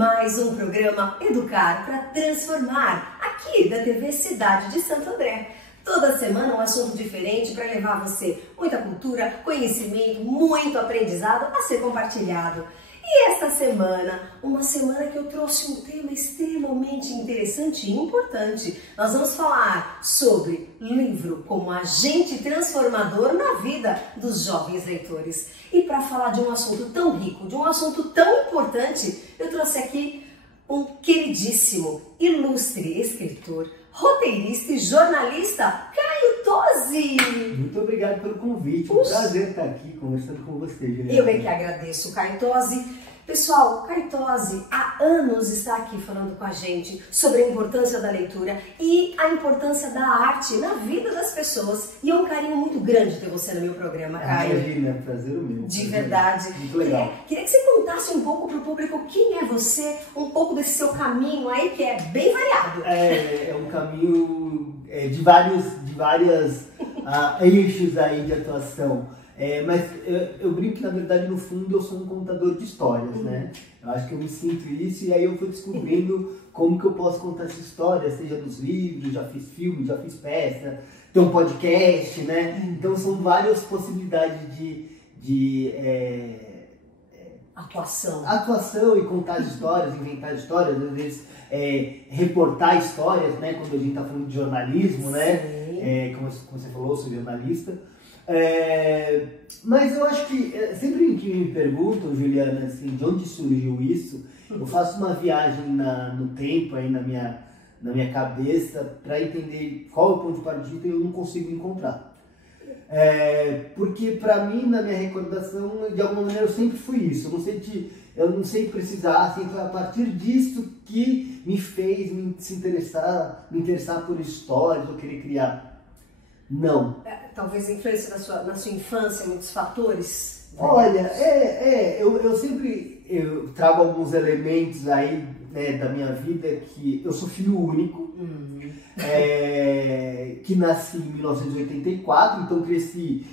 mais um programa Educar para Transformar, aqui da TV Cidade de Santo André. Toda semana um assunto diferente para levar você muita cultura, conhecimento, muito aprendizado a ser compartilhado. E esta semana, uma semana que eu trouxe um tema extremamente interessante e importante. Nós vamos falar sobre livro como agente transformador na vida dos jovens leitores. E para falar de um assunto tão rico, de um assunto tão importante, eu trouxe aqui um queridíssimo, ilustre escritor, roteirista e jornalista, Caio Tosi. Muito obrigado pelo convite, um prazer estar aqui conversando com você, Juliana. Eu é que agradeço, Caio Tosi. Pessoal, Caio Tosi há anos está aqui falando com a gente sobre a importância da leitura e a importância da arte na vida das pessoas. E é um carinho muito grande ter você no meu programa, Caio. Imagina, é um prazer o meu. De verdade. Muito legal. Queria que você contasse um pouco para o público quem é você, um pouco desse seu caminho aí, que é bem variado. É um caminho de várias eixos aí de atuação. Mas eu brinco que, na verdade, no fundo, eu sou um contador de histórias, né? Eu acho que eu me sinto isso e aí eu fui descobrindo como que eu posso contar essa história, seja nos livros, já fiz filme, já fiz peça, tem um podcast, né? Então são várias possibilidades de atuação e contar histórias, inventar histórias, às vezes reportar histórias, né? Quando a gente está falando de jornalismo, né? Como você falou, eu sou jornalista. Mas eu acho que sempre que me perguntam, Juliana, assim, de onde surgiu isso, eu faço uma viagem no tempo aí na minha cabeça para entender qual é o ponto de partida e eu não consigo encontrar. Porque para mim, na minha recordação, de alguma maneira eu sempre fui isso. Eu não sei precisar, assim, foi a partir disso que me fez me interessar por histórias, eu querer criar. Não. Talvez a influência na sua infância, muitos fatores? Olha, eu sempre trago alguns elementos aí, né, da minha vida, que eu sou filho único, que nasci em 1984, então cresci,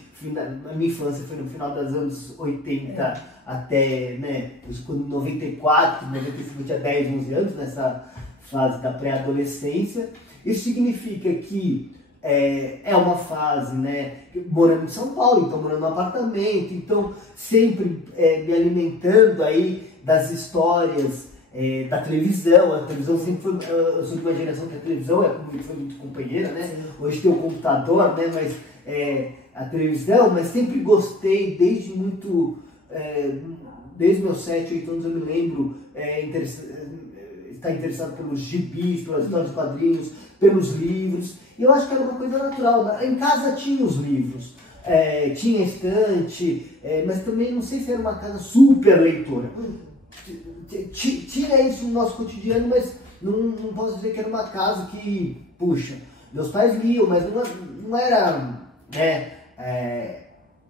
a minha infância foi no final dos anos 80 até, né, quando 94, 95 eu tinha 10, 11 anos, nessa fase da pré-adolescência. Isso significa que é uma fase, né, morando em São Paulo, então morando num apartamento, então sempre me alimentando aí das histórias da televisão. A televisão sempre foi, eu sou de uma geração que a televisão foi muito companheira, né? Sim. Hoje tem o computador, né, mas a televisão, mas sempre gostei desde meus 7, 8 anos eu me lembro estar interessado pelos gibis, pelas histórias, quadrinhos, pelos livros. E eu acho que era uma coisa natural. Em casa tinha os livros, tinha estante, mas também não sei se era uma casa super leitora. Tinha isso no nosso cotidiano, mas não posso dizer que era uma casa que, puxa, meus pais liam, mas não era, né?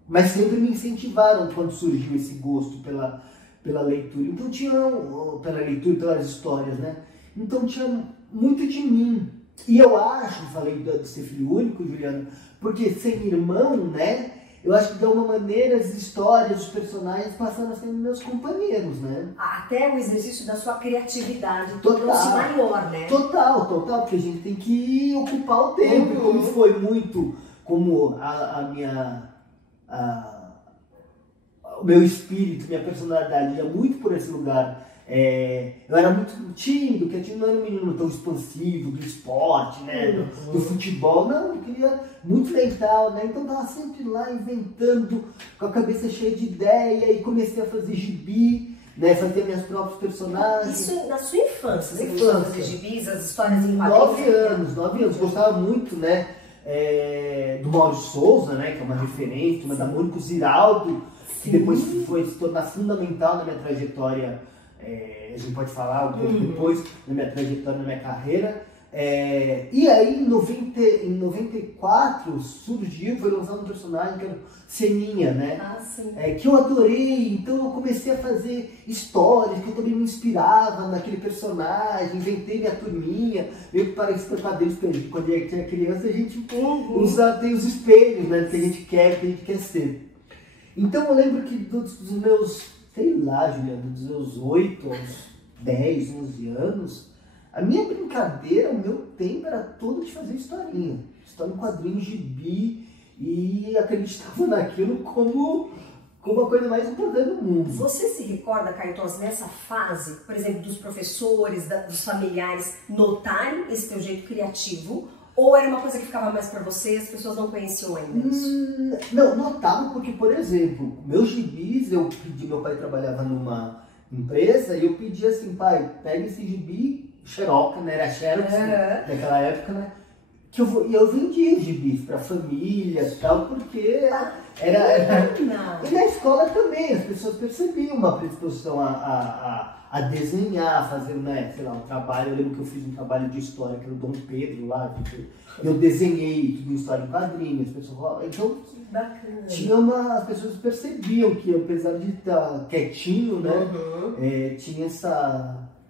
Mas sempre me incentivaram quando surgiu esse gosto pela leitura. Então tinha, pela leitura e pelas histórias, né? Então tinha muito de mim. E eu acho, falei de ser filho único, Juliana, porque sem irmão, né? Eu acho que de alguma maneira as histórias, os personagens passaram a ser meus companheiros, né? Até o exercício da sua criatividade tornou-se maior, né? Total, porque a gente tem que ocupar o tempo. E como foi muito, como o meu espírito, minha personalidade ia muito por esse lugar. Eu era muito tímido, quietinho, não era um menino tão expansivo do esporte, né, do futebol, não, eu queria muito mental, né, então estava sempre lá inventando, com a cabeça cheia de ideia, e comecei a fazer gibi, né, fazer minhas próprios personagens. Isso na sua infância, você começou a fazer gibis, as histórias em quadrinhos? 9 anos, gostava muito, né, do Maurício Souza, né, que é uma referência, uma da Mônica Ziraldo, que depois foi se tornar fundamental na minha trajetória. A gente pode falar um pouco depois na minha trajetória, na minha carreira. E aí, em 94, foi lançado um personagem que era o Seninha, né? Que eu adorei. Então eu comecei a fazer histórias que eu também me inspirava naquele personagem, inventei minha turminha, meio que parece que quadrinhos, quando a gente é criança, a gente tem os espelhos, né? Que a gente quer ser. Então eu lembro que dos meus, sei lá, Juliana, dos meus 8 aos 10, 11 anos, a minha brincadeira, o meu tempo era todo de fazer historinha. História em quadrinhos, gibi, e acreditava naquilo como a coisa mais importante do mundo. Você se recorda, Caetos, nessa fase, por exemplo, dos professores, dos familiares notarem esse teu jeito criativo? Ou era uma coisa que ficava mais para você, as pessoas não conheciam ainda isso? Não, notava porque, por exemplo, meus gibis, meu pai trabalhava numa empresa e eu pedi assim, pai, pega esse gibi, xeroca, né, era xerox naquela época, né, que eu vendia gibis para família e tal, porque era... E na escola também, as pessoas percebiam uma predisposição a desenhar, fazer, né, sei lá, um trabalho. Eu lembro que eu fiz um trabalho de história, que era o Dom Pedro lá, eu desenhei tudo em história em quadrinhos, as pessoas, então as pessoas percebiam que apesar de estar quietinho, né, tinha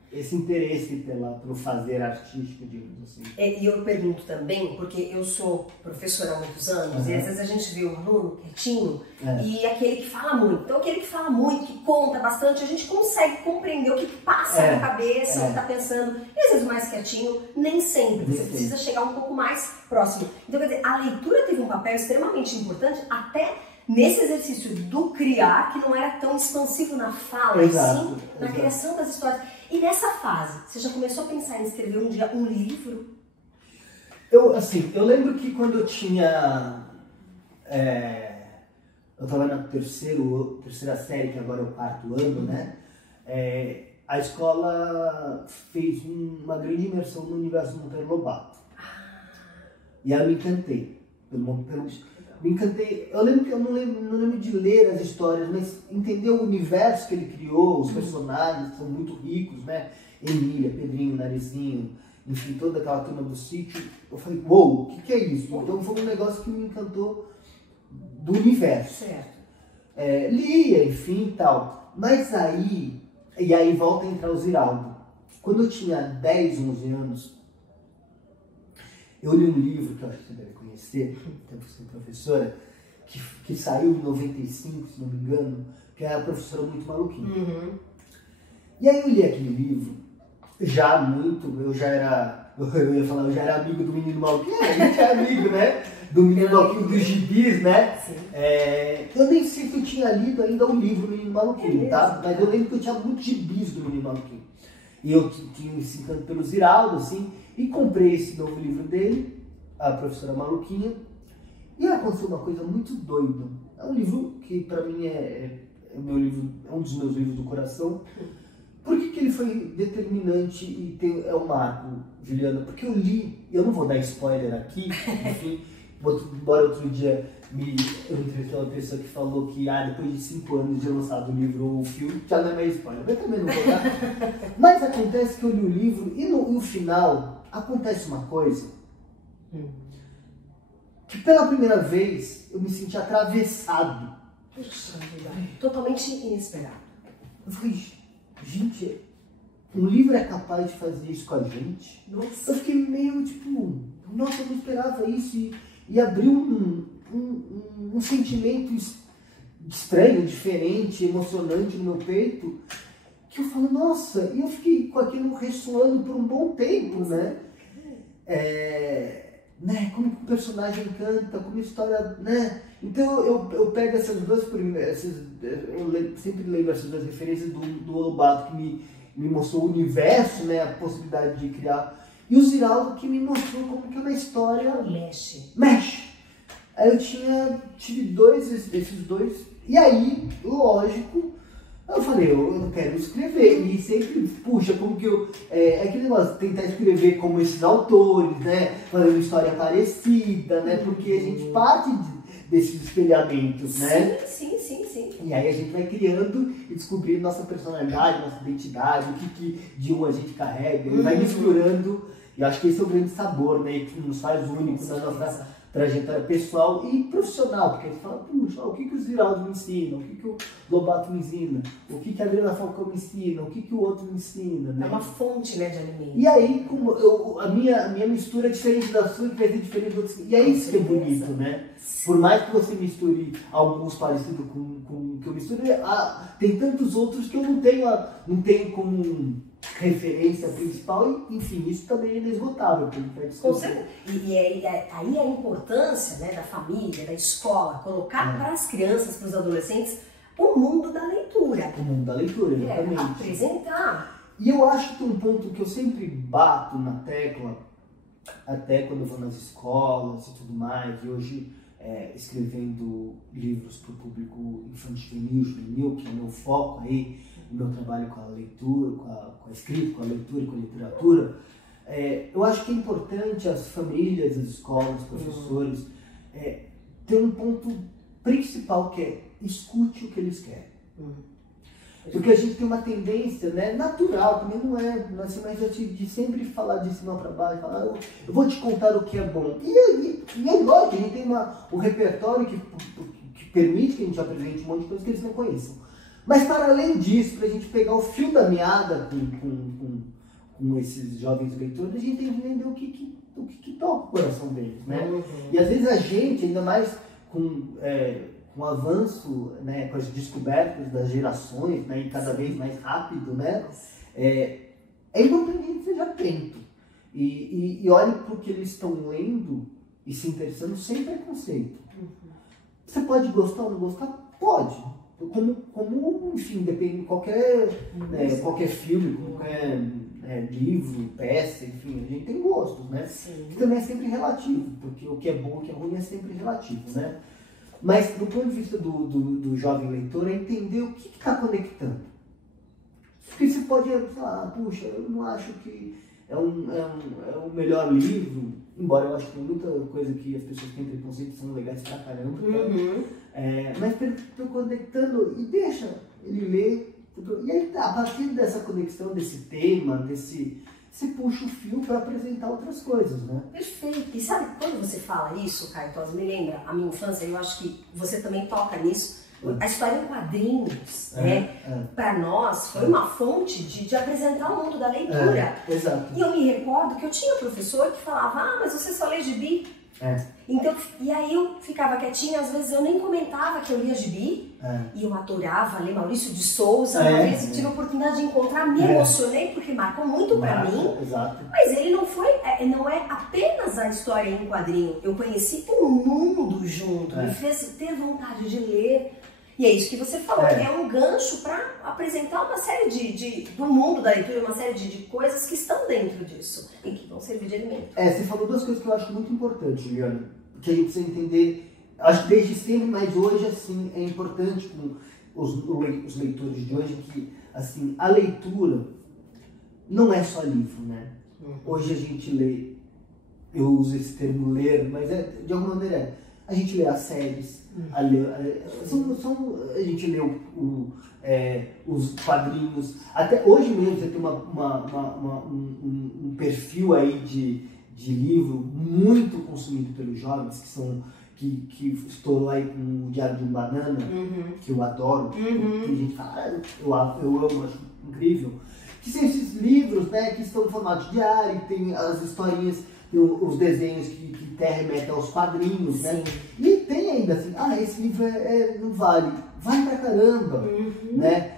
esse interesse pelo fazer artístico, digamos assim. E eu pergunto também, porque eu sou professora há muitos anos, e às vezes a gente vê um aluno quietinho e aquele que fala muito. Então aquele que fala muito, que conta bastante, a gente consegue compreender o que passa na cabeça, o que está pensando. E às vezes mais quietinho, nem sempre. Você precisa chegar um pouco mais próximo. Então quer dizer, a leitura teve um papel extremamente importante até nesse exercício do criar, que não era tão expansivo na fala, e sim na criação das histórias. E nessa fase, você já começou a pensar em escrever um dia um livro? Eu lembro que quando eu tinha... eu estava na terceira série, que agora é o 4º ano, né? A escola fez uma grande imersão no universo do Monteiro Lobato. E aí eu me encantei. Me encantei. Eu lembro que eu não lembro de ler as histórias, mas entender o universo que ele criou, os personagens que são muito ricos, né? Emília, Pedrinho, Narizinho, enfim, toda aquela turma do sítio. Eu falei, uou, o que é isso? Então foi um negócio que me encantou do universo. Certo. Lia, enfim, tal. Mas aí volta a entrar o Ziraldo. Quando eu tinha 10, 11 anos, eu li um livro que eu acho que você deve conhecer, até por ser professora, que saiu em 95, se não me engano, que é A Professora Muito Maluquinha. E aí eu li aquele livro, eu já era amigo do Menino Maluquinho, a gente é amigo, né? Do Menino Maluquinho, dos gibis, né? Eu nem sei se eu tinha lido ainda o livro Menino Maluquinho, tá? Mas eu lembro que eu tinha muitos gibis do Menino Maluquinho. E eu tinha esse encanto pelo Ziraldo, assim, e comprei esse novo livro dele, A Professora Maluquinha, e aconteceu uma coisa muito doida. É um livro que para mim é um dos meus livros do coração. Por que ele foi determinante e é um marco, Juliana? Porque eu li, eu não vou dar spoiler aqui, enfim, embora outro dia eu entrevistei uma pessoa que falou que depois de 5 anos de lançado o livro ou o filme, já não é mais spoiler, mas também não vou dar. Mas acontece que eu li o livro e no final acontece uma coisa que pela primeira vez eu me senti atravessado. Totalmente inesperado. Eu falei, gente, um livro é capaz de fazer isso com a gente? Nossa. Eu fiquei meio tipo, nossa, eu não esperava isso e abriu um sentimento estranho, diferente, emocionante no meu peito, que eu falo, nossa, e eu fiquei com aquilo ressoando por um bom tempo, né? Como o personagem canta, como a história, né? Então eu pego essas duas primeiras, eu sempre lembro essas duas referências do Lobato, que me mostrou o universo, né? A possibilidade de criar, e o Ziraldo, que me mostrou como que uma história mexe. Aí eu tive esses dois, e aí, lógico, eu falei, eu quero escrever, e sempre, puxa, como que aquele negócio, tentar escrever como esses autores, né, fazer uma história parecida, né, porque a gente parte desses espelhamentos, né? Sim. E aí a gente vai criando e descobrindo nossa personalidade, nossa identidade, o que de um a gente carrega, e vai misturando, e acho que esse é o grande sabor, né, que nos faz únicos na nossa trajetória pessoal e profissional, porque a gente fala, puxa, o que o Ziraldo me ensina, o que o Lobato me ensina, o que a Adriana Falcão me ensina, o que o outro me ensina, né? É uma fonte, né, de alimento. E aí, a minha mistura é diferente da sua, que vai ser diferente do outro, e é isso que é bonito, né? Por mais que você misture alguns parecidos com o que eu misturo, tem tantos outros que eu não tenho como referência principal e, enfim, isso também é inesgotável. E aí a importância, né, da família, da escola, colocar para as crianças, para os adolescentes, o mundo da leitura. O mundo da leitura, exatamente. Apresentar. E eu acho que um ponto que eu sempre bato na tecla, até quando eu vou nas escolas e tudo mais, e hoje escrevendo livros para o público infantil, juvenil, que é o meu foco aí, o meu trabalho com a leitura, com a escrita, com a leitura e com a literatura, eu acho que é importante as famílias, as escolas, os professores, ter um ponto principal que é escute o que eles querem. Porque a gente tem uma tendência, né, natural, também não é assim, mas de sempre falar de cima para baixo, falar, eu vou te contar o que é bom. E é lógico, a gente tem um repertório que permite que a gente apresente um monte de coisas que eles não conheçam. Mas para além disso, para a gente pegar o fio da meada com esses jovens leitores, a gente tem que entender o que toca o coração deles, né? E às vezes a gente, ainda mais com o avanço, né, com as descobertas das gerações, né, e cada vez mais rápido, né, é importante que a gente seja atento e olhe para o que eles estão lendo e se interessando sem preconceito. Você pode gostar ou não gostar? Pode. Como enfim, depende de qualquer filme, qualquer livro, peça, enfim, a gente tem gostos, né? Sim. Que também é sempre relativo, porque o que é bom, o que é ruim é sempre relativo, né? Mas, do ponto de vista do jovem leitor, é entender o que está conectando. Porque você pode falar, puxa, eu não acho que é o melhor livro, embora eu acho que tem muita coisa que as pessoas têm preconceito e são legais pra caramba. Mas estou conectando e deixa ele ler. E aí, a partir dessa conexão, desse tema, você puxa o fio para apresentar outras coisas, né? Perfeito. E sabe, quando você fala isso, Caetós, me lembra a minha infância, eu acho que você também toca nisso, a história em quadrinhos, né? Para nós, foi uma fonte de apresentar o mundo da leitura. Exato. E eu me recordo que eu tinha um professor que falava, mas você só lê gibi? Então, e aí eu ficava quietinha, às vezes eu nem comentava que eu lia gibi, e eu adorava ler Maurício de Souza, uma vez eu tive a oportunidade de encontrar, me emocionei porque marcou muito pra mim, mas ele não é apenas a história em quadrinho, eu conheci um mundo junto, me fez ter vontade de ler. E é isso que você falou, é um gancho para apresentar uma série do mundo da leitura, uma série de coisas que estão dentro disso e que vão servir de alimento. Você falou duas coisas que eu acho muito importantes, Juliana, que a gente precisa entender, acho que desde sempre, mas hoje, assim, é importante com os leitores de hoje, que, assim, a leitura não é só livro, né? Hoje a gente lê, eu uso esse termo ler, mas de alguma maneira a gente lê as séries, a gente lê os quadrinhos. Até hoje mesmo você tem um perfil aí de livro muito consumido pelos jovens, que estourou aí com o Diário de um Banana, que eu adoro. Tem gente que fala, eu amo, acho incrível. Que são esses livros, né, que estão em formato diário, tem as historinhas, tem os desenhos que remetem aos quadrinhos, né? E tem ainda assim, esse livro não vale pra caramba, né?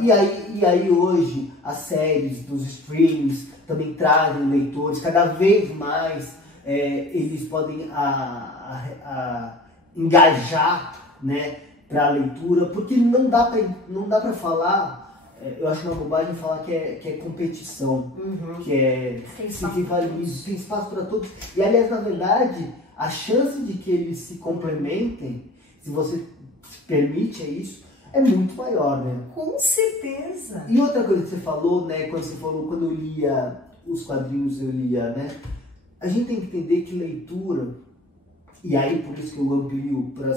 E aí hoje as séries dos streams também trazem leitores, cada vez mais eles podem engajar, né, para a leitura, porque não dá para falar. Eu acho uma bobagem falar que é competição, que tem espaço para todos. E aliás, na verdade, a chance de que eles se complementem, se você permite isso, é muito maior, né? Com certeza! E outra coisa que você falou, né, quando eu lia os quadrinhos, eu lia, né? A gente tem que entender que leitura, e aí por isso que eu amplio eu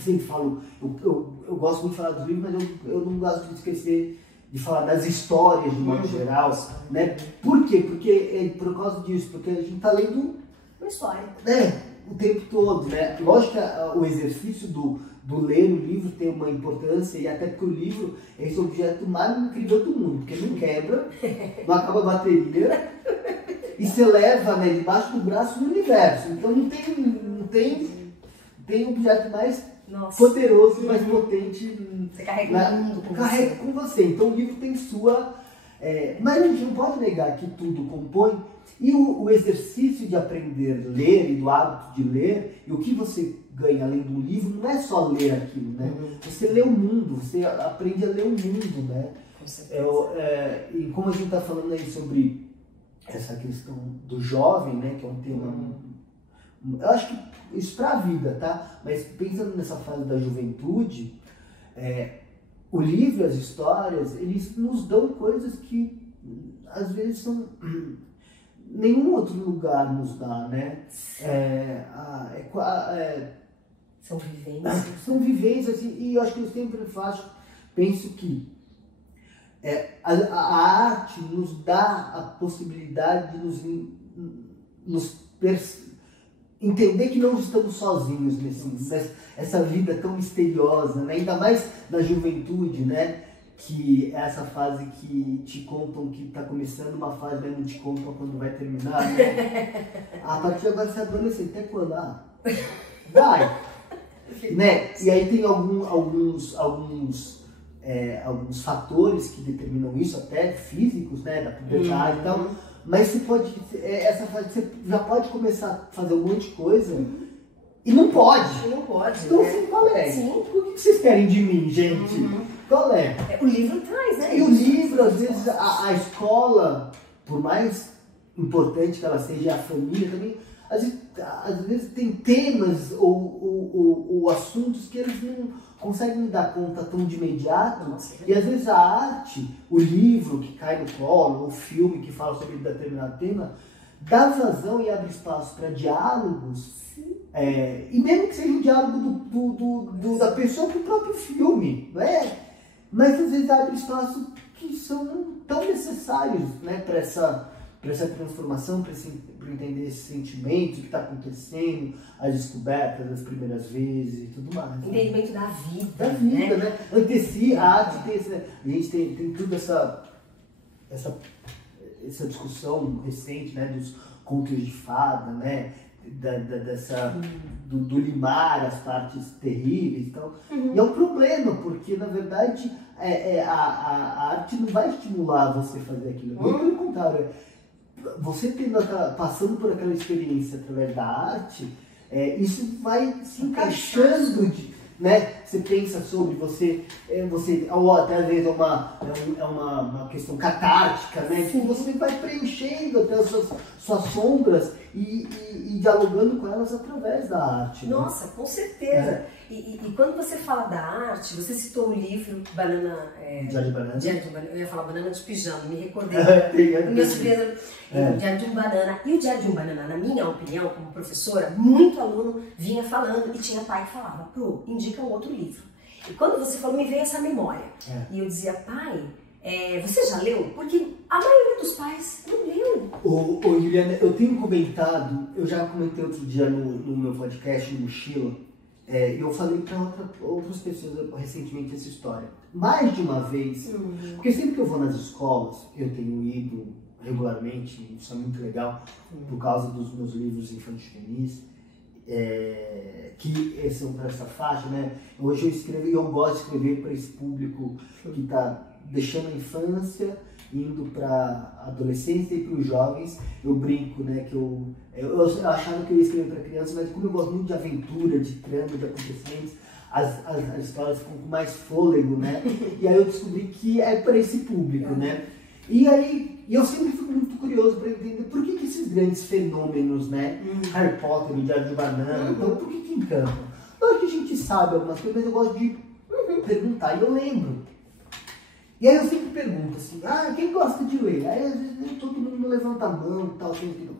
sempre falo, eu gosto muito de falar dos livros, mas eu não gosto de esquecer de falar das histórias de modo geral, né? Por quê? Porque por causa disso, porque a gente está lendo uma história, o tempo todo, né? Lógico que o exercício do ler o livro tem uma importância, e até porque o livro é esse objeto mais incrível do mundo, porque não quebra, não acaba a bateria, e você leva, né, debaixo do braço no universo. Então não tem objeto mais poderoso e mais potente. Você carrega o mundo com você. Então o livro tem sua Mas a gente não pode negar que tudo compõe, e o exercício de aprender a ler e do hábito de ler, e o que você ganha além do livro, não é só ler aquilo, né? Você lê o mundo, você aprende a ler o mundo, né? Com certeza. E como a gente está falando aí sobre essa questão do jovem, né, que é um tema, eu acho que isso para a vida, tá? Mas pensando nessa fase da juventude, o livro, as histórias, eles nos dão coisas que às vezes nenhum outro lugar nos dá, né? São vivências. São vivências, e eu acho que eu sempre penso que a arte nos dá a possibilidade de entender que não estamos sozinhos nessa vida tão misteriosa, né? Ainda mais na juventude, né? Que é essa fase que te contam que está começando uma fase, mas não te contam quando vai terminar. A partir de agora você é adolescente, até quando? Vai! Né? E aí tem alguns fatores que determinam isso, até físicos, né? Da puberdade e tal. Mas você pode, essa fase, você já pode começar a fazer um monte de coisa e não pode. Não pode. Então, né? assim, qual é? Sim. O que vocês querem de mim, gente? Qual é? O livro traz, né? E o livro, às vezes, a escola, por mais importante que ela seja, a família também, às vezes tem temas ou assuntos que eles não conseguem dar conta tão de imediato. E às vezes a arte, o livro que cai no colo, o filme que fala sobre determinado tema, dá vazão e abre espaço para diálogos. E mesmo que seja um diálogo da pessoa com o próprio filme, não é? Mas às vezes abre espaço que são tão necessários, né, para essa transformação, para entender esse sentimento que está acontecendo, as descobertas das primeiras vezes e tudo mais. Entendimento da vida. Da vida, né? A arte tem a gente tem toda essa discussão recente, né, dos contos de fada, né? Do limar as partes terríveis e tal. E é um problema, porque na verdade a arte não vai estimular você a fazer aquilo. Muito pelo contrário, você passando por aquela experiência através da arte, isso vai se encaixando, né? Você pensa sobre ou até às vezes é uma questão catártica, né? Que você vai preenchendo até as suas sombras e dialogando com elas através da arte. Nossa, né? Com certeza. E quando você fala da arte, você citou o livro Diário de Banana. Eu ia falar Banana de Pijama, me recordei. Minha surpresa, o Diário de um Banana. E o Diário de um Banana, na minha opinião, como professora, muito aluno vinha falando e tinha pai que falava, Pro, indica um outro livro. E quando você falou, me veio essa memória. E eu dizia, pai, você já leu? Porque a maioria dos pais não leu. Ô Juliana, eu tenho comentado, eu já comentei outro dia no meu podcast, no Mochila, eu falei para outras pessoas recentemente essa história. Mais de uma vez, porque sempre que eu vou nas escolas, eu tenho ido regularmente, isso é muito legal, por causa dos meus livros infantis, que são para essa faixa, né? Hoje eu escrevo e eu gosto de escrever para esse público que está deixando a infância, indo para a adolescência e para os jovens. Eu brinco, né, que eu achava que eu ia escrever para crianças, mas como eu gosto muito de aventura, de trama, de acontecimentos, as histórias ficam com mais fôlego, né? E aí eu descobri que é para esse público, né? E aí eu sempre fico muito curioso para entender por que esses grandes fenômenos, né? Harry Potter, o Diário de Banana, então por que encantam? Claro que a gente sabe algumas coisas, mas eu gosto de perguntar, e eu lembro. E aí eu sempre pergunto assim, quem gosta de ler? Aí às vezes todo mundo levanta a mão e tal, sempre não.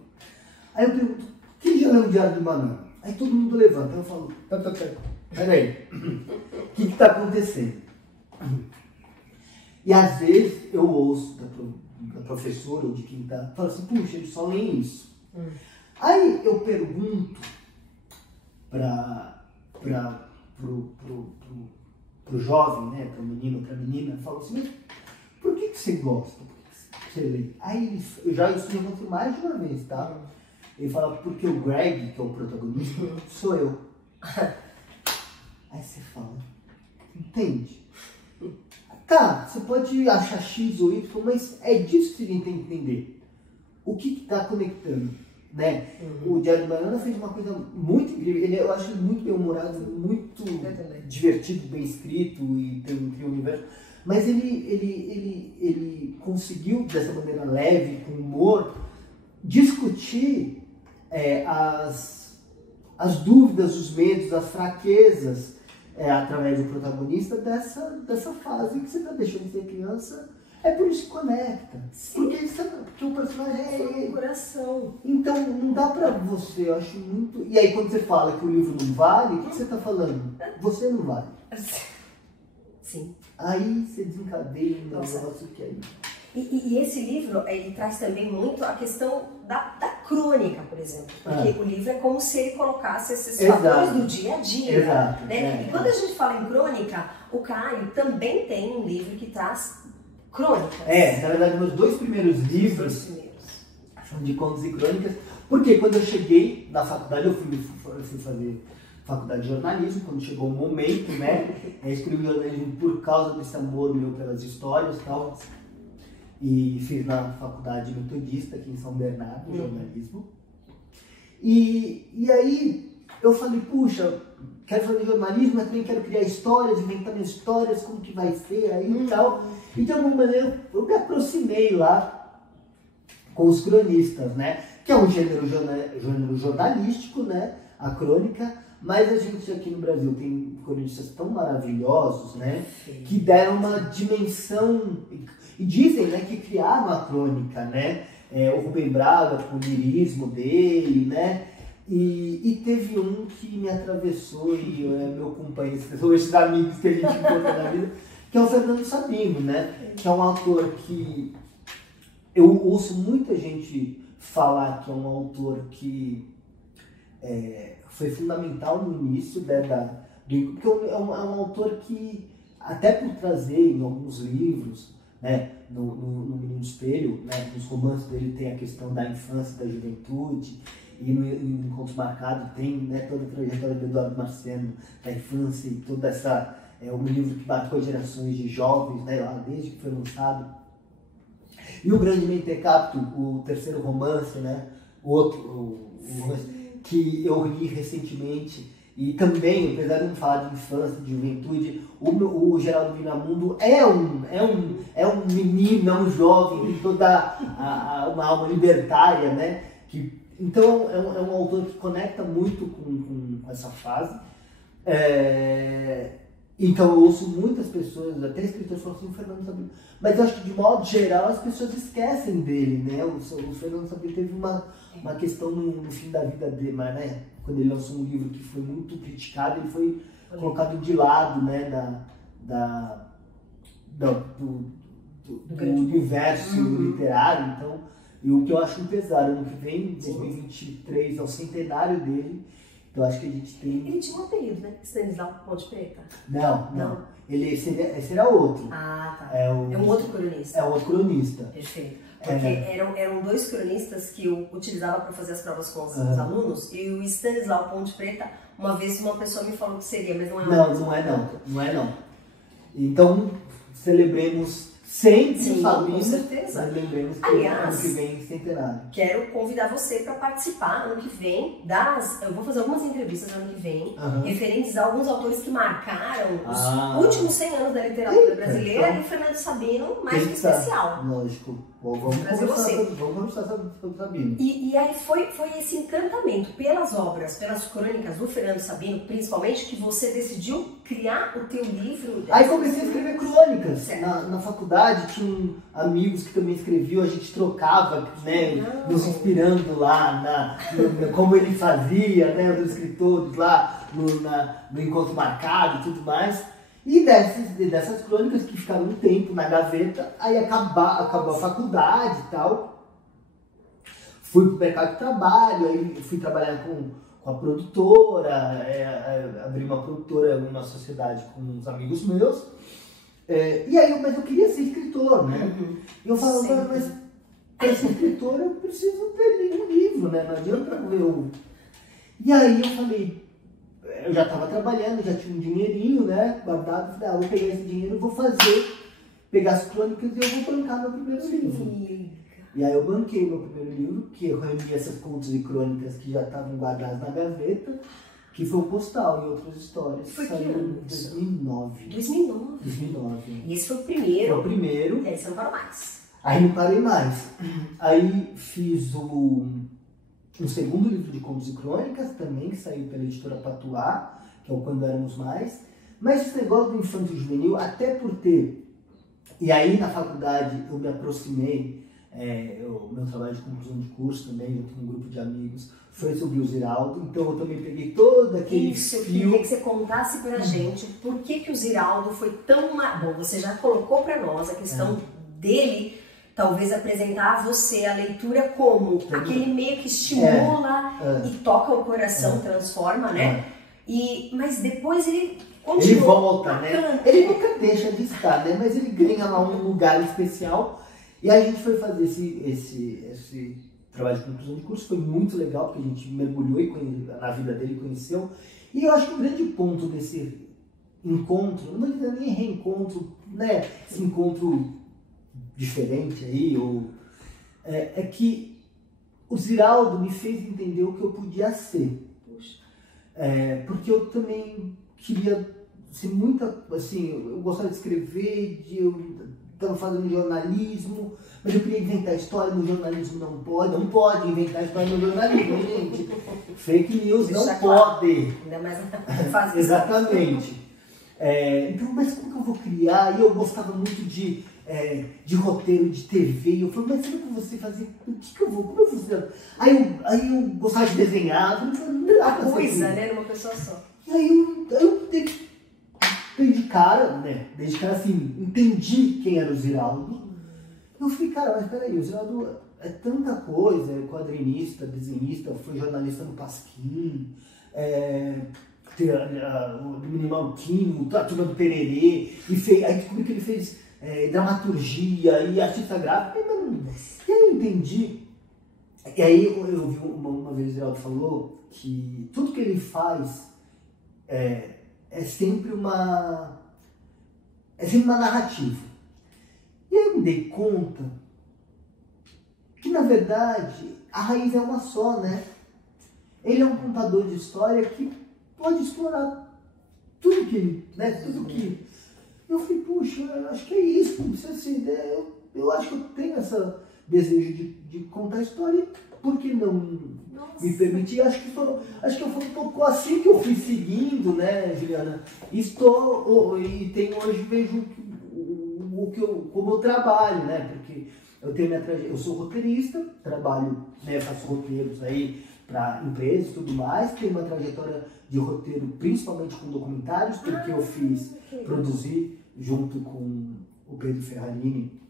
Aí eu pergunto, quem já leu o Diário de Banana? Aí todo mundo levanta, aí eu falo, peraí, o que está acontecendo? E às vezes eu ouço da professora ou de quem está, fala assim, puxa, eles só leem isso. Aí eu pergunto pro jovem, né, pro menino, pra menina, falo assim, mas por que você gosta? Por que você lê? Aí eu já encontro mais de uma vez, tá? Ele fala, porque o Greg, que é o protagonista, sou eu. Aí você fala, entende? Tá, você pode achar X ou Y, mas é disso que você tem que entender. O que está conectando, né? O Diário de Banana fez uma coisa muito incrível. Eu acho ele muito bem-humorado, muito divertido, bem escrito e tem um universo. Mas ele conseguiu, dessa maneira leve, com humor, discutir as dúvidas, os medos, as fraquezas, através do protagonista dessa fase que você está deixando de ser criança. É por isso que conecta. Porque o personagem é coração. Então, não dá pra você, eu acho muito... E aí, quando você fala que o livro não vale, o que você tá falando? Você não vale. Sim. Aí você desencadeia um negócio que é... E esse livro, ele traz também muito a questão da crônica, por exemplo. Porque o livro é como se ele colocasse esses fatores do dia a dia. Exato. Né? E quando a gente fala em crônica, o Caio também tem um livro que traz crônicas. Na verdade, meus 2 primeiros livros são de contos e crônicas. Porque quando eu cheguei na faculdade, eu fui fazer faculdade de jornalismo, quando chegou o momento, né? Eu escrevi jornalismo por causa desse amor meu pelas histórias e tal. E fiz na faculdade metodista aqui em São Bernardo, jornalismo. E aí eu falei, puxa, quero fazer jornalismo, mas também quero criar histórias, inventando histórias, como que vai ser aí e tal. E de alguma maneira eu me aproximei lá com os cronistas, né? Que é um gênero jornalístico, né? A crônica, mas a gente aqui no Brasil tem cronistas tão maravilhosos, né? Que deram uma dimensão, e dizem, né, que criaram a crônica, né? O Rubem Braga, com o lirismo dele, né? E teve um que me atravessou e é meu companheiro, são esses amigos que a gente encontra na vida, que é o Fernando Sabino, né? Que é um autor que eu ouço muita gente falar que é um autor que foi fundamental no início, porque é um autor que, até por trazer em alguns livros, né, no Menino Espelho, né, nos romances dele tem a questão da infância, da juventude, e no Encontros Marcados tem, né, toda a trajetória do Eduardo Marciano, da infância e toda essa... um livro que marcou gerações de jovens, né, lá desde que foi lançado. E o Grande Mentecapto, o terceiro romance, né, o romance que eu li recentemente, e também, apesar de não falar de infância, de juventude, o Geraldo Vinamundo é um menino, é um jovem, tem toda uma alma libertária, né? Então é um autor que conecta muito com essa fase. Então eu ouço muitas pessoas, até escritores falam assim, o Fernando Sabino. Mas eu acho que de modo geral as pessoas esquecem dele, né? O Fernando Sabino teve uma questão no fim da vida dele, mas, né? Quando ele lançou um livro que foi muito criticado, ele foi colocado de lado, né? Do universo literário. Então, e o que eu acho pesado, ano que vem, 2023, é o centenário dele. Eu acho que a gente tem... Ele tinha um apelido, né? Stanislau Ponte Preta. Não. Esse era outro. Ah, tá. É um outro cronista. É um outro cronista. Perfeito. Porque eram 2 cronistas que eu utilizava para fazer as provas com os alunos, e o Stanislau Ponte Preta, uma vez uma pessoa me falou que seria, mas não é Não é não. Então, celebremos sempre, com certeza. Lembremos que ano que vem centenário. Quero convidar você para participar ano que vem eu vou fazer algumas entrevistas ano que vem, referentes a alguns autores que marcaram os últimos 100 anos da literatura brasileira, e o Fernando Sabino mais que especial. Lógico. Vamos conversar sobre o Sabino. E aí foi esse encantamento pelas obras, pelas crônicas do Fernando Sabino, principalmente, que você decidiu criar o teu livro. Aí comecei a escrever crônicas. Na faculdade tinha amigos que também escreviam, a gente trocava, né, nos inspirando lá, como ele fazia, né, os escritores lá no Encontro Marcado e tudo mais. E dessas crônicas que ficaram um tempo na gaveta, aí acabou a faculdade e tal. Fui pro mercado de trabalho, aí fui trabalhar com a produtora, abri uma produtora, uma sociedade com uns amigos meus. Mas eu queria ser escritor, né? E eu falava, mas para ser escritor eu preciso ter um livro, né? Não adianta eu... E aí eu falei, eu já estava trabalhando, já tinha um dinheirinho, né, guardado, falei, vou pegar esse dinheiro e vou fazer pegar as crônicas e eu vou bancar meu primeiro livro. E aí eu banquei meu primeiro livro, que eu reuni essas contos e crônicas que já estavam guardadas na gaveta, que foi o Postal e Outras Histórias. Foi que saiu ano? em 2009. 2009. 2009. E esse foi o primeiro. Foi o primeiro. E aí você não parou mais. Aí não parei mais. Aí fiz um segundo livro de contos e crônicas, também, que saiu pela editora Patuá, que é o Quando Éramos Mais. Mas esse negócio do infanto juvenil, até por ter... E aí na faculdade eu me aproximei, o meu trabalho de conclusão de curso também, junto com um grupo de amigos, foi sobre o Ziraldo, então eu também peguei todo aquele Isso, eu fio. queria que você contasse pra gente por que o Ziraldo foi tão... Bom, você já colocou pra nós a questão dele, talvez apresentar a você a leitura como aquele meio que estimula e toca o coração, transforma, né? Mas depois ele continua. Ele volta, né? Ele nunca deixa de estar, né? Mas ele ganha lá um lugar especial. E a gente foi fazer esse trabalho de conclusão de curso, foi muito legal, porque a gente mergulhou na vida dele e conheceu. E eu acho que o grande ponto desse encontro, não vou dizer nem reencontro, né? Esse encontro diferente aí, é que o Ziraldo me fez entender o que eu podia ser. Porque eu também queria ser assim, eu gostava de escrever, eu estava fazendo jornalismo, mas eu queria inventar história no jornalismo, não pode inventar história no jornalismo, gente. Fake news não pode. Ainda mais fazer. Exatamente. Então, mas como que eu vou criar? E eu gostava muito de roteiro de TV, e eu falei, mas será que você fazer? Como eu vou fazer? Aí eu gostava de desenhar, Uma coisa, né? Numa pessoa só. Aí eu dei de cara, né? Assim, entendi quem era o Ziraldo. Eu falei, cara, mas peraí, o Ziraldo é tanta coisa, é quadrinista, desenhista, foi jornalista no Pasquim, do Minimalquinho, a turma do Pererê, aí descobri que ele fez dramaturgia e artista gráfico, e aí eu entendi. E aí eu vi uma vez o Ziraldo falou que tudo que ele faz é sempre uma narrativa. E aí eu me dei conta que, na verdade, a raiz é uma só, né? Ele é um contador de história que pode explorar tudo que... né? Tudo que... Eu falei, puxa, eu acho que é isso, não precisa ser ideia. Eu acho que eu tenho esse desejo de contar história, por que não me permitir? Acho que foi um pouco assim que eu fui seguindo, né, Juliana? E tenho hoje, vejo como eu trabalho, né? Porque eu tenho eu sou roteirista, trabalho, né, faço roteiros aí para empresas e tudo mais, tenho uma trajetória de roteiro principalmente com documentários, porque eu produzi junto com o Pedro Ferrarini,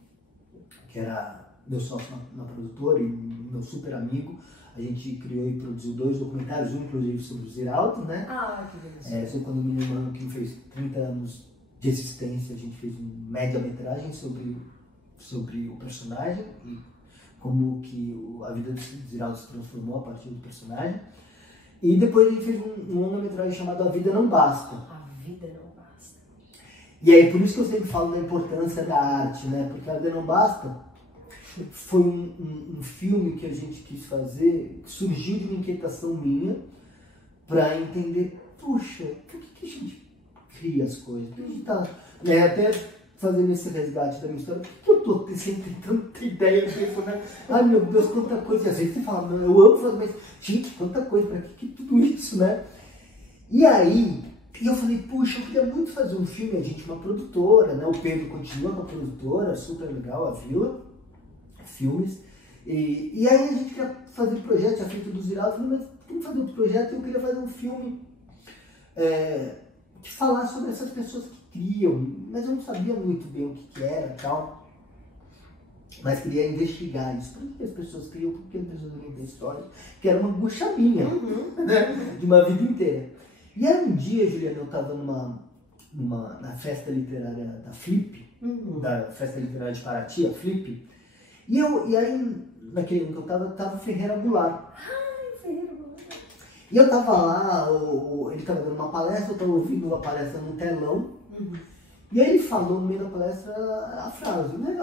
que era meu sócio na produtora e meu super amigo. A gente criou e produziu 2 documentários, um inclusive sobre o Ziraldo, né? Que delícia. Foi quando o Menino que fez 30 anos de existência, a gente fez uma média-metragem sobre o personagem e como que a vida do Ziraldo se transformou a partir do personagem. E depois a gente fez um longa-metragem chamado A Vida Não Basta. A Vida Não Basta. E aí, por isso que eu sempre falo da importância da arte, né? Porque A Vida Não Basta foi um filme que a gente quis fazer, que surgiu de uma inquietação minha, para entender, puxa, por que a gente cria as coisas? Por que a gente tá, né, até fazendo esse resgate da minha história, por que eu tô sempre tanta ideia, pensando, ai meu Deus, quanta coisa, e às vezes você fala, não, eu amo fazer, mas gente, quanta coisa, para que tudo isso, né? E aí, eu falei, puxa, eu queria muito fazer um filme, a gente uma produtora, né? O Pedro continua com a produtora, super legal, a Vila Filmes, e aí a gente queria fazer projeto, já feito do Ziraldo, mas tem que fazer outro projeto, e eu queria fazer um filme que falasse sobre essas pessoas que criam, mas eu não sabia muito bem o que era e tal, mas queria investigar isso. Por que as pessoas criam, por que as pessoas não têm história? Que era uma bucha minha, né? De uma vida inteira. E aí um dia, Juliana, eu estava na festa literária da Flip, da festa literária de Paraty, a Flip, e aí naquele ano que eu estava Ferreira Goulart. Ferreira Goulart. E eu estava lá, ele estava dando uma palestra, eu estava ouvindo uma palestra no telão, E aí ele falou no meio da palestra a frase, né?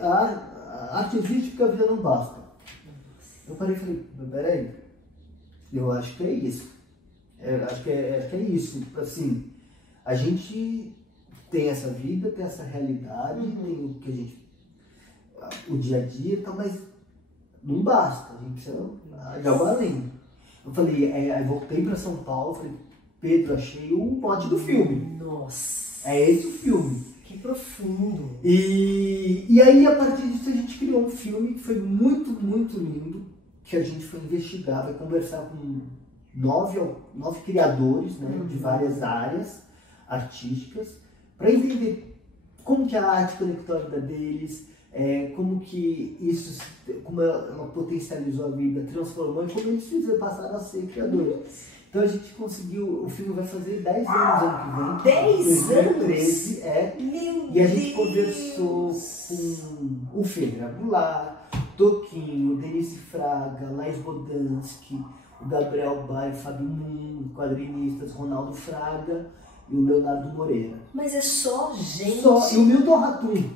A arte existe porque a vida não basta. Eu parei e falei, peraí, eu acho que é isso. Acho que é isso. Assim, a gente tem essa vida, tem essa realidade, tem o que a gente... o dia a dia e tal, mas não basta, a gente precisa de algo além. Eu falei, aí voltei para São Paulo, falei, Pedro, achei o mote do filme. Nossa! É esse o filme. Que profundo! E aí, a partir disso, a gente criou um filme que foi muito, muito lindo, que a gente foi investigar, vai conversar com 9 criadores, né, de várias áreas artísticas, para entender como que a arte conectou a vida deles, como que isso, como ela potencializou a vida, transformou e como eles passaram a ser criadores. Então a gente conseguiu, o filme vai fazer 10 anos ano que vem. 10 2013, Meu e a gente Deus. Conversou com o Fedra Goulart, Toquinho, Denise Fraga, Laís Bodansky, o Gabriel Baio, Fábio Moon, quadrinistas, Ronaldo Fraga e o Leonardo Moreira. Mas é só gente. E o Milton Ratum.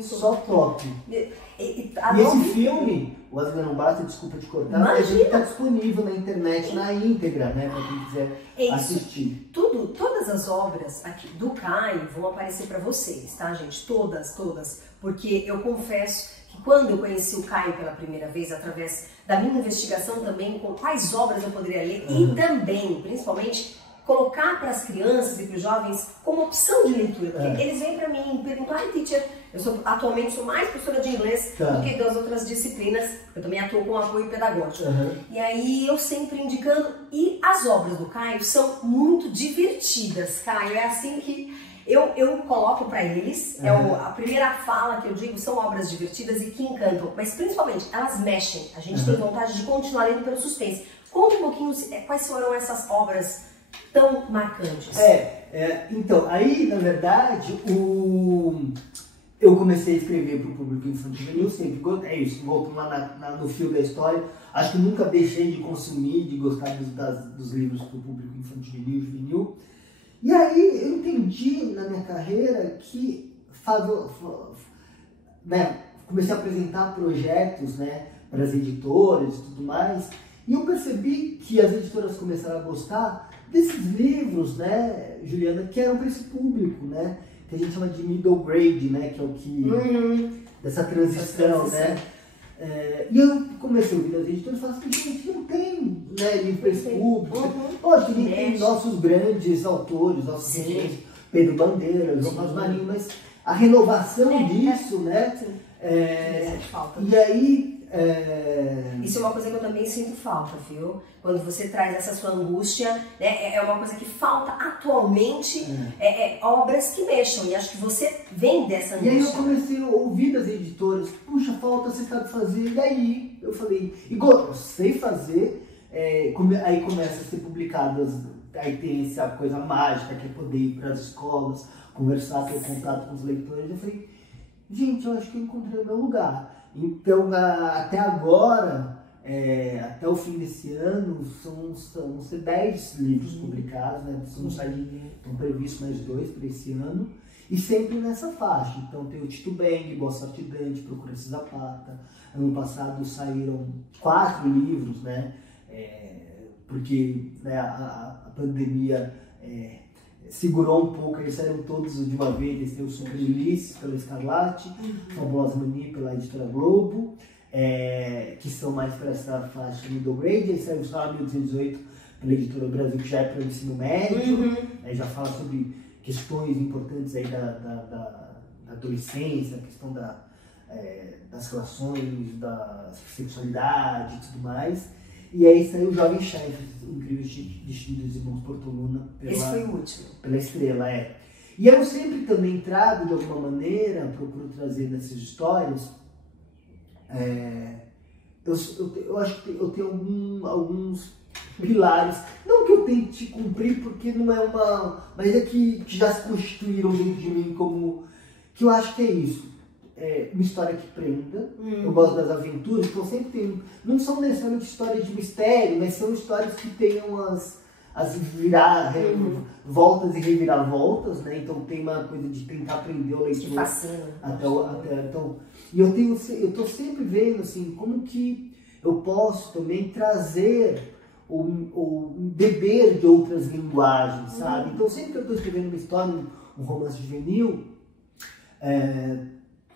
Só top. E esse filme, o As Não Basta, desculpa te cortar, mas ele está disponível na internet, na íntegra, né? Para quem quiser assistir. Todas as obras aqui do Caio vão aparecer para vocês, tá, gente? Todas. Porque eu confesso que quando eu conheci o Caio pela primeira vez, através da minha investigação também, com quais obras eu poderia ler, e também, principalmente, colocar para as crianças e para os jovens como opção de leitura. Porque eles vêm para mim e perguntam, teacher, atualmente sou mais professora de inglês do que das outras disciplinas, eu também atuo com apoio pedagógico. E aí eu sempre indicando, e as obras do Caio são muito divertidas, Caio, é assim que eu coloco para eles, a primeira fala que eu digo, são obras divertidas e que encantam, mas principalmente elas mexem, a gente tem vontade de continuar lendo pelo suspense. Conta um pouquinho quais foram essas obras tão marcantes. Então, aí na verdade eu comecei a escrever para o público infantil juvenil, sempre voltando lá no fio da história, acho que nunca deixei de consumir, de gostar dos livros para o público infantil juvenil. E aí eu entendi na minha carreira que comecei a apresentar projetos, né, para as editoras e tudo mais, e eu percebi que as editoras começaram a gostar desses livros, né, Juliana, que eram para esse público, né, que a gente chama de middle grade, né, que é o que dessa transição, né. E eu comecei a ouvir as editoras e falei assim, gente, não tem, né, livro para esse público. Lógico que a gente tem nossos grandes autores, nossos referentes, Pedro Bandeira, João Carlos Marinho, mas a renovação disso, né, e aí... Isso é uma coisa que eu também sinto falta, viu? Quando você traz essa sua angústia, né? É uma coisa que falta atualmente, obras que mexam, e acho que você vem dessa angústia. E aí eu comecei a ouvir das editoras, puxa, falta, você sabe fazer, e aí eu falei, eu sei fazer, aí começa a ser publicadas, aí tem essa coisa mágica que é poder ir para as escolas, conversar, ter contato com os leitores. Eu falei, gente, eu acho que eu encontrei o meu lugar. Então, até agora, até o fim desse ano, vão ser 10 livros publicados, né? Estão previstos mais 2 para esse ano, e sempre nessa faixa. Então, tem o Tito Beng, Boa Sorte Dante, Procura-se Zapata. Ano passado saíram 4 livros, né? Porque né, a pandemia segurou um pouco, eles saíram todos de uma vez. Eles têm o Super Ulisses pela Escarlate, Fabulosa Mani pela Editora Globo, que são mais para essa faixa middle grade. Aí saiu o Sala 1818 pela Editora Brasil, que já é para o ensino médio, já fala sobre questões importantes aí da adolescência, a questão das relações, da sexualidade e tudo mais. E aí saiu o Jovem Chefes, o Incrível Destino dos Irmãos Portoluna. Esse foi o último. Pela Estrela, E eu sempre também trago, de alguma maneira, procuro trazer nessas histórias, eu acho que eu tenho alguns pilares, não que eu tente cumprir, porque não é mas é que já se constituíram dentro de mim como, que eu acho que é isso. Uma história que prenda. Eu gosto das aventuras, então sempre tem. Não são necessariamente histórias de mistério, mas são histórias que tenham as voltas e reviravoltas, né? Então tem uma coisa de tentar aprender o leitor. Que fascina. Então, e eu tô sempre vendo assim, como que eu posso também trazer ou beber de outras linguagens, sabe? Então sempre que eu estou escrevendo uma história, um romance juvenil,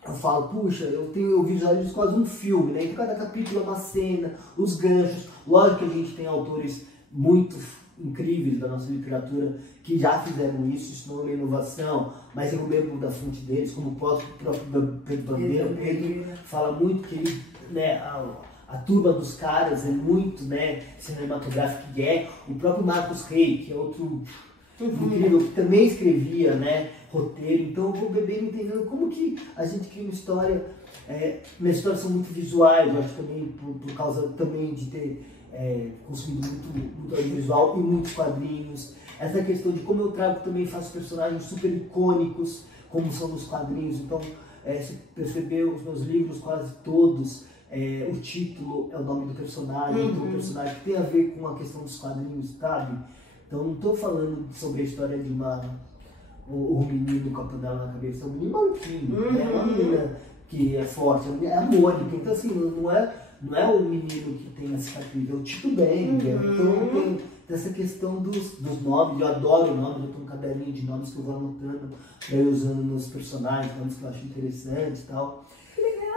eu falo, puxa, eu visualizo quase um filme, né? Então cada capítulo é uma cena, os ganchos. Lógico que a gente tem autores muito incríveis da nossa literatura que já fizeram isso não é uma inovação, mas eu lembro da fonte deles, como o próprio Pedro Bandeira. Pedro fala muito que ele, né, a turma dos caras é muito, né, cinematográfico, que é o próprio Marcos Rey, que é outro incrível, que também escrevia, né, roteiro. Então eu vou bebendo entendendo como que a gente cria uma história. Minhas histórias são muito visuais, eu acho também por causa também de ter consumido muito audiovisual e muitos quadrinhos. Essa questão de como eu trago também, faço personagens super icônicos, como são nos quadrinhos. Então, se percebeu, os meus livros quase todos, o título é o nome do personagem, então o personagem que tem a ver com a questão dos quadrinhos, sabe? Então não estou falando sobre a história de um menino com a panela na cabeça, é um menino maluquinho, é uma menina que é forte, é a Mônica. Então assim, não é o menino que tem a cicatriz, é o Tito Banger. Então tem essa questão dos nomes, eu adoro nomes, eu tenho um caderninho de nomes que eu vou anotando, usando nos personagens, nomes que eu acho interessantes e tal.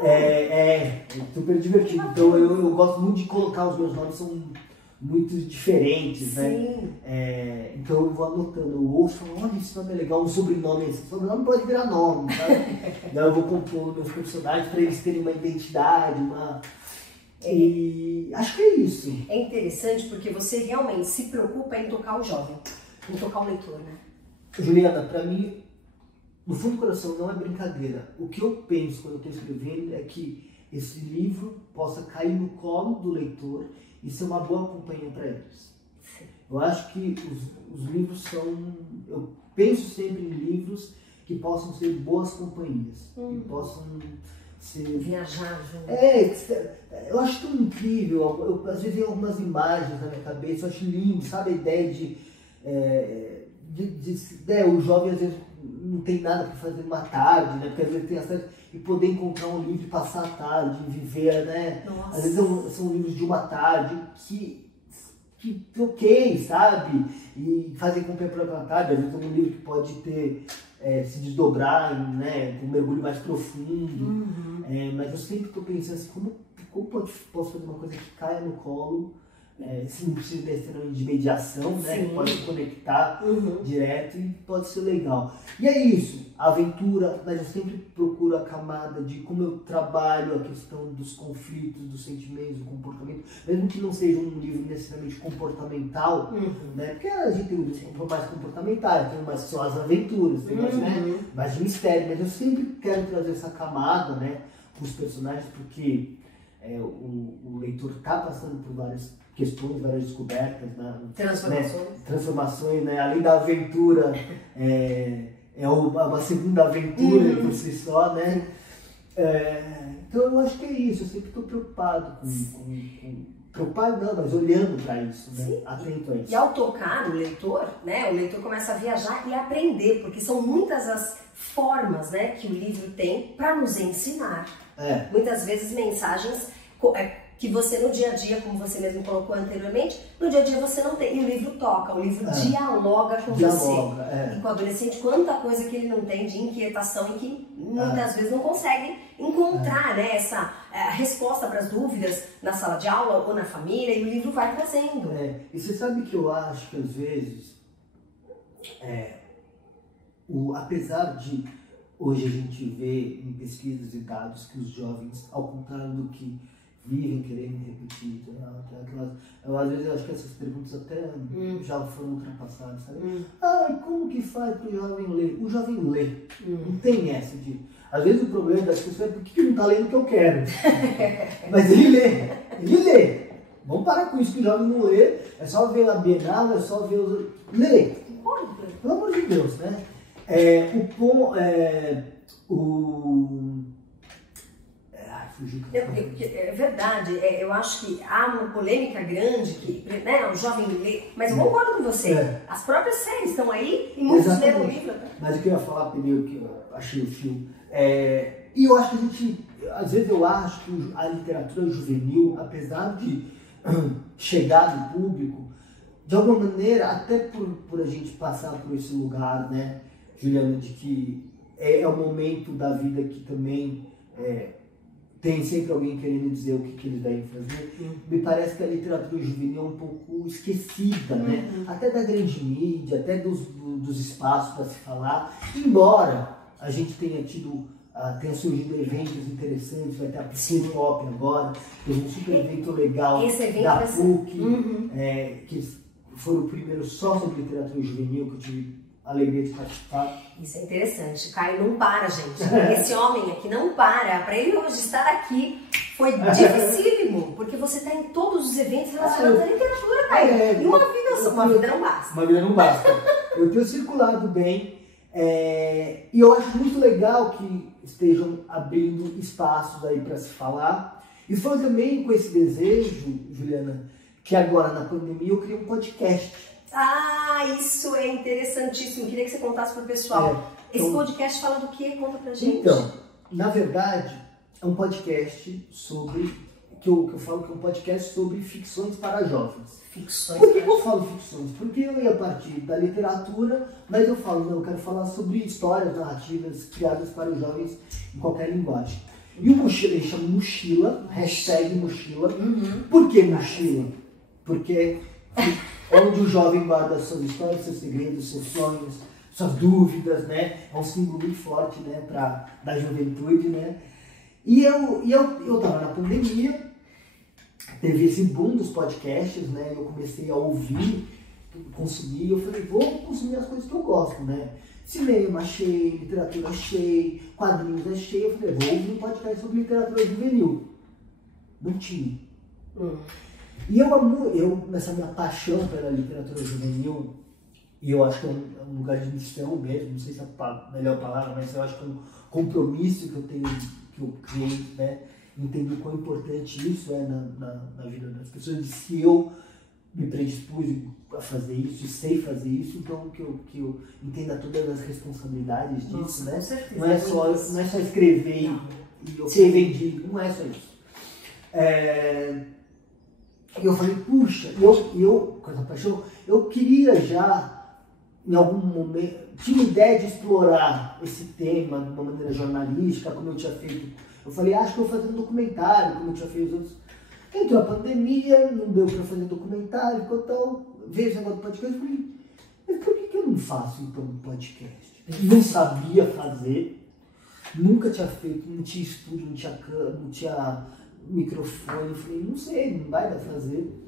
É super divertido. Então eu gosto muito de colocar os meus nomes, são muito diferentes, né? Então eu vou anotando, eu ouço e falo, olha, esse nome é legal, um sobrenome, esse sobrenome pode virar nome, sabe? Daí eu vou compor meus personagens para eles terem uma identidade, E acho que é isso. É interessante porque você realmente se preocupa em tocar o jovem, em tocar o leitor, né? Juliana, para mim, no fundo do coração, não é brincadeira. O que eu penso quando eu estou escrevendo é que esse livro possa cair no colo do leitor e ser uma boa companhia para eles. Eu acho que os livros são... Eu penso sempre em livros que possam ser boas companhias, que possam ser... Viajar junto. Eu acho tão incrível. Às vezes tem algumas imagens na minha cabeça, eu acho lindo, sabe? A ideia o jovem às vezes não tem nada para fazer uma tarde, né? Porque às vezes tem acesso e poder encontrar um livro e passar a tarde, viver, né? Nossa. Às vezes são livros de uma tarde que ok, sabe? E fazem com que a própria tarde, às vezes é um livro que pode ter, se desdobrar, né? Com um mergulho mais profundo. Mas eu sempre estou pensando assim, como posso fazer uma coisa que caia no colo, se não precisa necessariamente de mediação, né? Pode se conectar direto e pode ser legal. E é isso, a aventura, mas eu sempre procuro a camada de como eu trabalho a questão dos conflitos, dos sentimentos, do comportamento, mesmo que não seja um livro necessariamente comportamental, né? Porque a gente tem livros mais comportamentais, tem mais só as aventuras, tem mais de mistério, mas eu sempre quero trazer essa camada, né, para os personagens, porque o leitor está passando por várias questões, várias descobertas, né? Transformações, né? Além da aventura, uma segunda aventura por si só, né? Então eu acho que é isso, eu sempre estou preocupado preocupado não, mas olhando para isso, né? Atento a isso. E ao tocar o leitor, né? O leitor começa a viajar e a aprender, porque são muitas as formas, né, que o livro tem para nos ensinar. Muitas vezes mensagens que você no dia a dia, como você mesmo colocou anteriormente, no dia a dia você não tem. E o livro toca, o livro dialoga com você. E com o adolescente, quanta coisa que ele não tem de inquietação e que muitas vezes não consegue encontrar, né, essa resposta para as dúvidas na sala de aula ou na família, e o livro vai trazendo. E você sabe que eu acho que às vezes, apesar de hoje a gente ver em pesquisas e dados que os jovens, ao contrário do que vivem querendo repetir, às vezes eu acho que essas perguntas até já foram ultrapassadas, sabe? Como que faz para o jovem ler? O jovem lê, não tem essa de... Às vezes o problema das pessoas é porque ele não está lendo o que eu quero, mas ele lê. Vamos parar com isso, que o jovem não lê, é só ver a Bienal, é só ver os... Lê, pelo amor de Deus, né? É verdade, eu acho que há uma polêmica grande que, né, o jovem lê, mas eu concordo com você, as próprias séries estão aí e muitos leram o livro. Mas o que eu ia falar, Pneu, que eu achei o filme, e eu acho que a gente, às vezes eu acho que a literatura juvenil, apesar de chegar no público, de alguma maneira, até por a gente passar por esse lugar, né, Juliana, de que é um momento da vida que também tem sempre alguém querendo dizer o que eles devem fazer. Me parece que a literatura juvenil é um pouco esquecida, né? Até da grande mídia, até dos espaços para se falar. Embora a gente tenha surgido eventos interessantes, vai ter a Piscina Pop agora, teve um super evento legal da PUC, que foi o primeiro só sobre literatura juvenil que eu tive a alegria de participar. Isso é interessante. Caio não para, gente. Esse homem aqui não para. Para ele hoje estar aqui foi dificílimo, porque você está em todos os eventos relacionados à literatura, Caio. E uma vida não basta. Uma vida não basta. Eu tenho circulado bem e eu acho muito legal que estejam abrindo espaços aí para se falar. E foi também com esse desejo, Juliana, que agora na pandemia eu criei um podcast. Isso é interessantíssimo. Queria que você contasse para o pessoal. Esse podcast fala do quê? Conta pra gente. Então, na verdade, é um podcast sobre... que eu falo que é um podcast sobre ficções para jovens. Ficções. Por que eu falo ficções? Porque eu ia partir da literatura, mas eu falo, não, eu quero falar sobre histórias, narrativas criadas para os jovens em qualquer linguagem. E o Mochila, ele chama Mochila, #Mochila. Por que Mochila? Porque onde o jovem guarda suas histórias, seus segredos, seus sonhos, suas dúvidas, né? É um símbolo muito forte, né, da juventude, né? E eu tava na pandemia, teve esse boom dos podcasts, né? Eu comecei a ouvir, consumir, eu falei, vou consumir as coisas que eu gosto, né? Cinema achei, literatura achei, quadrinhos achei, eu falei, vou ouvir um podcast sobre literatura juvenil. Não tinha. E eu, nessa minha paixão pela literatura juvenil, e eu acho que é um lugar de missão mesmo, não sei se é a melhor palavra, mas eu acho que é um compromisso que eu tenho, que eu criei, né? Entendo o quão importante isso é na vida das pessoas, e se eu me predispus a fazer isso, e sei fazer isso, então que eu entenda todas as responsabilidades disso, né? Não é só escrever e eu vendi, não é só isso. E eu falei, puxa, eu com essa paixão, eu queria já, em algum momento, tinha ideia de explorar esse tema de uma maneira jornalística, como eu tinha feito. Eu falei, acho que eu vou fazer um documentário, como eu tinha feito os outros. Entrou a pandemia, não deu para fazer documentário, então veio esse negócio do podcast, eu falei, mas por que eu não faço então um podcast? Não sabia fazer, nunca tinha feito, não tinha estúdio, não tinha câmera, não tinha microfone, eu falei, não sei, não vai dar pra fazer.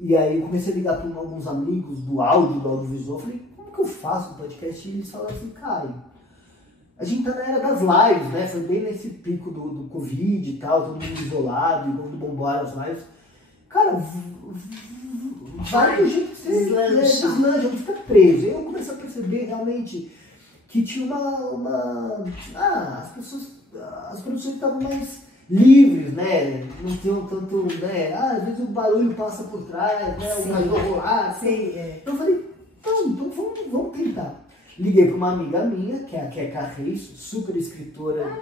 E aí eu comecei a ligar para alguns amigos do audiovisual, eu falei, como que eu faço um podcast? E eles falaram assim, Caio, a gente tá na era das lives, né? Foi bem nesse pico do Covid e tal, todo mundo isolado, e quando bombaram as lives. Cara, vai do jeito que você deslancha, não fica preso. Eu comecei a perceber realmente que tinha as produções estavam mais livres, né? Não tinham tanto, né? Às vezes o barulho passa por trás, né? O cachorro lá. Então eu falei, então vamos tentar. Liguei para uma amiga minha, que é a Queca Reis, super escritora.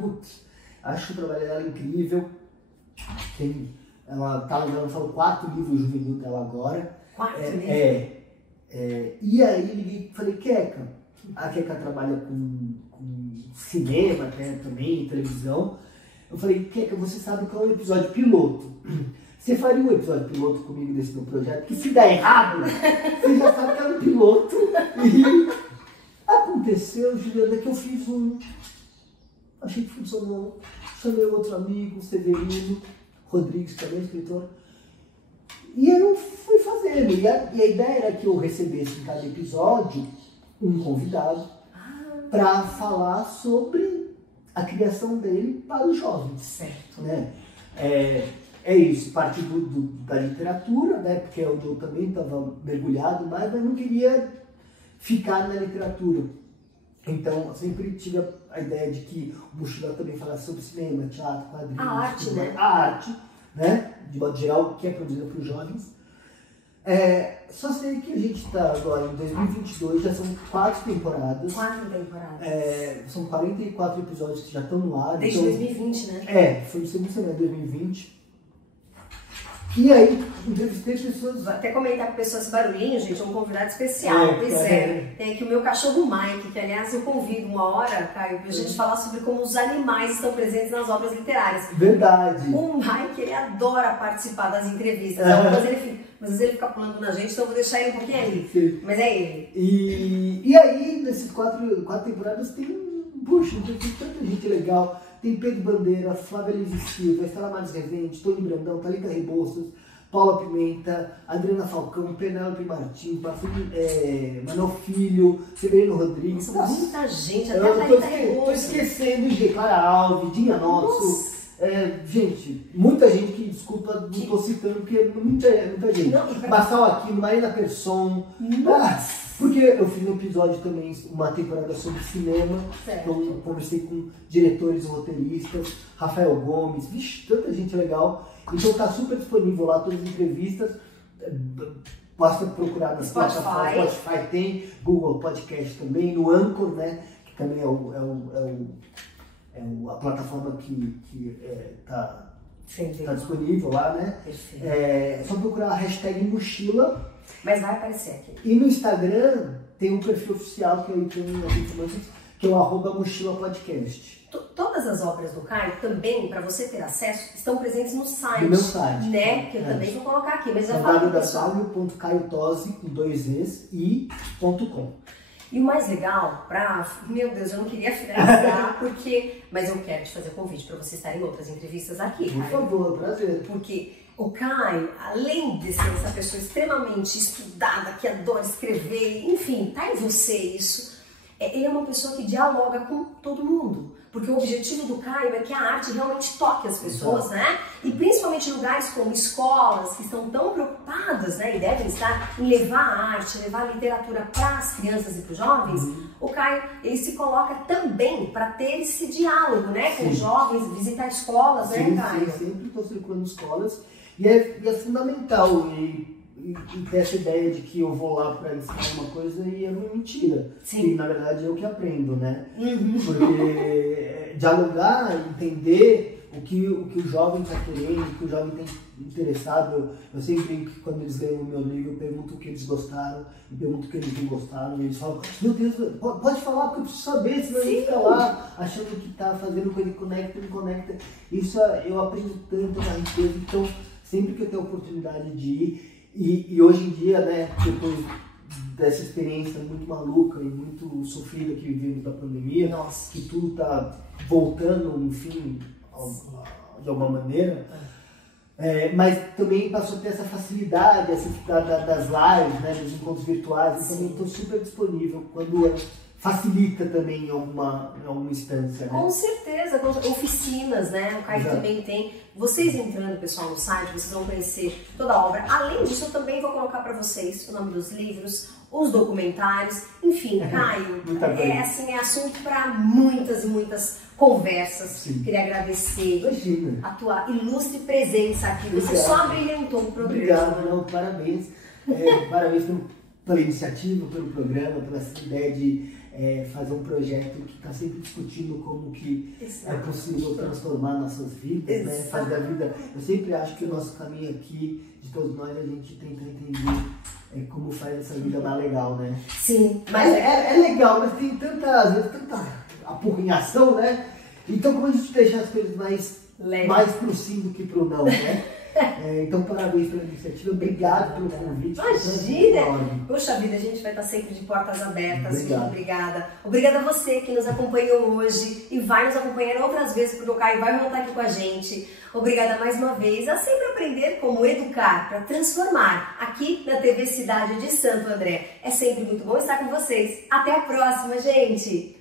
Putz, acho o trabalho dela incrível. Ela tá lançando 4 livros juvenil dela agora. 4 livros? E aí liguei e falei, Queca, a Queca trabalha com cinema, né, também, televisão. Eu falei, Queca, você sabe qual é o episódio piloto? Você faria um episódio piloto comigo desse meu projeto? Que se der errado, você já sabe que é um piloto. E aconteceu, Juliana, que eu fiz achei que funcionou. Chamei outro amigo, Severino Rodrigues, também escritor. E eu fui fazendo. E a ideia era que eu recebesse em cada episódio um convidado para falar sobre a criação dele para os jovens. Certo. Né? É isso, partir da literatura, né? Porque é onde eu também estava mergulhado, mas não queria ficar na literatura. Então, eu sempre tive a ideia de que o Mochila também falasse sobre cinema, teatro, quadrinhos. A arte, né? A arte, né? De modo geral, que é produzida para os jovens. Só sei que a gente está agora em 2022, já são 4 temporadas. 4 temporadas. São 44 episódios que já estão no ar. Desde então, 2020, né? Foi no segundo semestre de 2020. E aí, entrevistei pessoas. Vou até comentar com pessoas esse barulhinho, gente, é um convidado especial. Tem aqui o meu cachorro Mike, que aliás eu convido uma hora, Caio, pra gente falar sobre como os animais estão presentes nas obras literárias. Verdade. O Mike, ele adora participar das entrevistas. Às vezes ele fica pulando na gente, então eu vou deixar ele um pouquinho ali. Sim. Mas é ele. E aí, nesses 4 temporadas, tem tanta gente legal. Tem Pedro Bandeira, Flávia Liz Silva, Estela Maris Rezende, Tony Brandão, Thalita Rebouças, Paula Pimenta, Adriana Falcão, Penélope Martins, Manuel Filho, Severino Rodrigues. Nossa, muita gente, até a Eu Thalita Rebouças. tô esquecendo de Clara Alves, Dinha Nosso. Gente, muita gente que, desculpa, não tô citando, porque muita gente. Marçal Aquino, Marina Persson. Porque eu fiz um episódio também, uma temporada sobre cinema, então conversei com diretores, roteiristas, Rafael Gomes, tanta gente legal. Então tá super disponível lá, todas as entrevistas. Basta procurar nas plataformas, Spotify tem, Google Podcast também, no Anchor, né, que também a plataforma que tá disponível lá, né? É só procurar a hashtag Mochila. Mas vai aparecer aqui. E no Instagram tem um perfil oficial que eu tenho que é o @mochilapodcast. Todas as obras do Caio também, para você ter acesso, estão presentes no site. No meu site. Né? Que eu também vou colocar aqui. Mas eu falo www.caiotose.com. E o mais legal, meu Deus, eu não queria finalizar, mas eu quero te fazer o convite para você estar em outras entrevistas aqui, Caio. Por favor, prazer. Porque o Caio, além de ser essa pessoa extremamente estudada, que adora escrever, enfim, tá em você isso, ele é uma pessoa que dialoga com todo mundo. Porque o objetivo do Caio é que a arte realmente toque as pessoas, né? E principalmente lugares como escolas, que estão tão preocupadas, né? E devem estar em levar a arte, levar a literatura para as crianças e para os jovens. O Caio, ele se coloca também para ter esse diálogo, né? Com os jovens, visitar escolas, né, Caio? Sim, sempre estou circulando escolas. E é fundamental. E ter essa ideia de que eu vou lá para ensinar uma coisa e é uma mentira. Sim. E na verdade é o que aprendo, né? Porque dialogar, entender o que o jovem está querendo, o que o jovem tem interessado. Eu sempre brinco que quando eles leem o meu livro, eu pergunto o que eles gostaram e pergunto o que eles não gostaram. E eles falam, meu Deus, pode falar porque eu preciso saber, senão a gente fica lá achando que está fazendo coisa que conecta e não conecta. Isso eu aprendo tanto na riqueza, então sempre que eu tenho a oportunidade de ir. E hoje em dia, né, depois dessa experiência muito maluca e muito sofrida que vivemos da pandemia, que tudo está voltando, enfim, de alguma maneira, mas também passou a ter essa facilidade, essa das lives, né, dos encontros virtuais, então eu estou super disponível quando facilita também em alguma instância, né? Com certeza, oficinas, né? O Caio também tem. Vocês entrando, pessoal, no site, vocês vão conhecer toda a obra. Além disso, eu também vou colocar para vocês o nome dos livros, os documentários, enfim, Caio, é assunto para muitas e muitas conversas. Sim. Queria agradecer Imagina. a tua ilustre presença aqui. Você só brilhantou o programa. Obrigado, não, parabéns. Parabéns pela iniciativa, pelo programa, pela essa ideia de fazer um projeto que está sempre discutindo como que é possível transformar nossas vidas, né? Fazer a vida. Eu sempre acho que o nosso caminho aqui, de todos nós, a gente tenta entender como faz essa vida mais legal, né? Sim. Mas é legal, mas tem às vezes tanta apurrinhação, né? Então como a gente deixa as coisas mais pro sim do que pro não, né? Então, parabéns pela iniciativa, obrigado pelo convite. Imagina! Poxa vida, a gente vai estar sempre de portas abertas. Obrigado. Muito obrigada. Obrigada a você que nos acompanhou hoje e vai nos acompanhar outras vezes, porque o Caio vai voltar aqui com a gente. Obrigada mais uma vez a sempre aprender como educar para transformar aqui na TV Cidade de Santo André. É sempre muito bom estar com vocês. Até a próxima, gente!